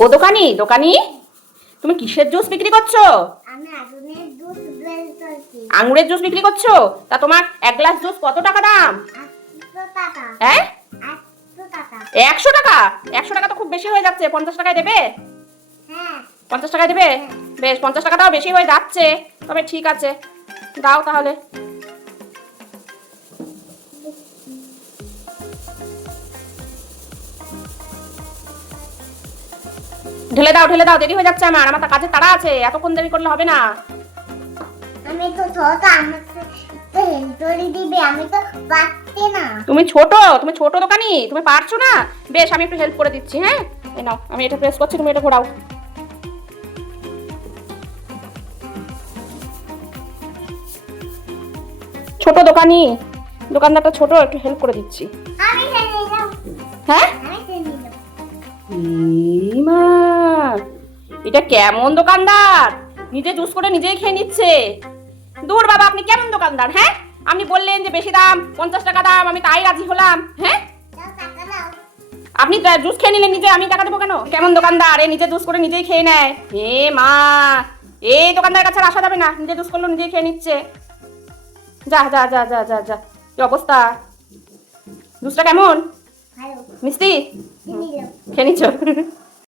ও দোকানি, দোকানি তুমি কিসের জুস বিক্রি করছো? আমি আঙুরের জুস বের করছি। আঙুরের জুস বিক্রি করছো? তা তোমার এক গ্লাস জুস কত টাকা দাম? 800 টাকা। হ্যাঁ 800 টাকা। 100 টাকা? 100 টাকা তো খুব বেশি হয়ে যাচ্ছে, 50 টাকায় দেবে? হ্যাঁ 50 টাকায় দেবে? বেশ, 50 টাকাটাও বেশি হয়ে যাচ্ছে, তবে ঠিক আছে, দাও তাহলে। ঢেলে দাও, ঢেলে দাও, দেরি হয়ে যাচ্ছে, আমার আমার কাজে তাড়া আছে, এতক্ষণ দেরি করলে হবে না। আমি তো ছোট, আমাকে তো হেল্প করে দিবে, আমি তো পারছি না। তুমি ছোট দোকানি, তুমি পারছো না? বেশ, আমি একটু হেল্প করে দিচ্ছি। হ্যাঁ, এই নাও, আমি এটা প্রেস করছি, তুমি এটা ঘোরাও। ছোট দোকানি, দোকানদারটা ছোট, একটু হেল্প করে দিচ্ছি। আমি খেয়ে নিলাম। হ্যাঁ আমি খেয়ে নিলাম। মা, এটা কেমন দোকানদার, নিজে জুস করে নিজেই খেয়ে নিচ্ছে। দূর বাবা, আপনি কেমন দোকানদার? হ্যাঁ, আপনি বললেন যে বেশি দাম, 50 টাকা দাম, আমি তাই রাজি হলাম। হ্যাঁ, দাও টাকা দাও। আপনি জুস খেয়ে নিলেন নিজে, আমি টাকা দেবো কেন? কেমন দোকানদার, এ নিজে জুস করে নিজেই খেয়ে নেয়। হে মা, এই দোকানদারের কাছে আর আসা যাবে না, নিজে জুস করলো নিজেই খেয়ে নিচ্ছে। যা যা যা যা যা যা, কি অবস্থা? জুসটা কেমন? ভালো। মিষ্টি? খেয়ে নিলাম। খেয়ে নিচ্ছ?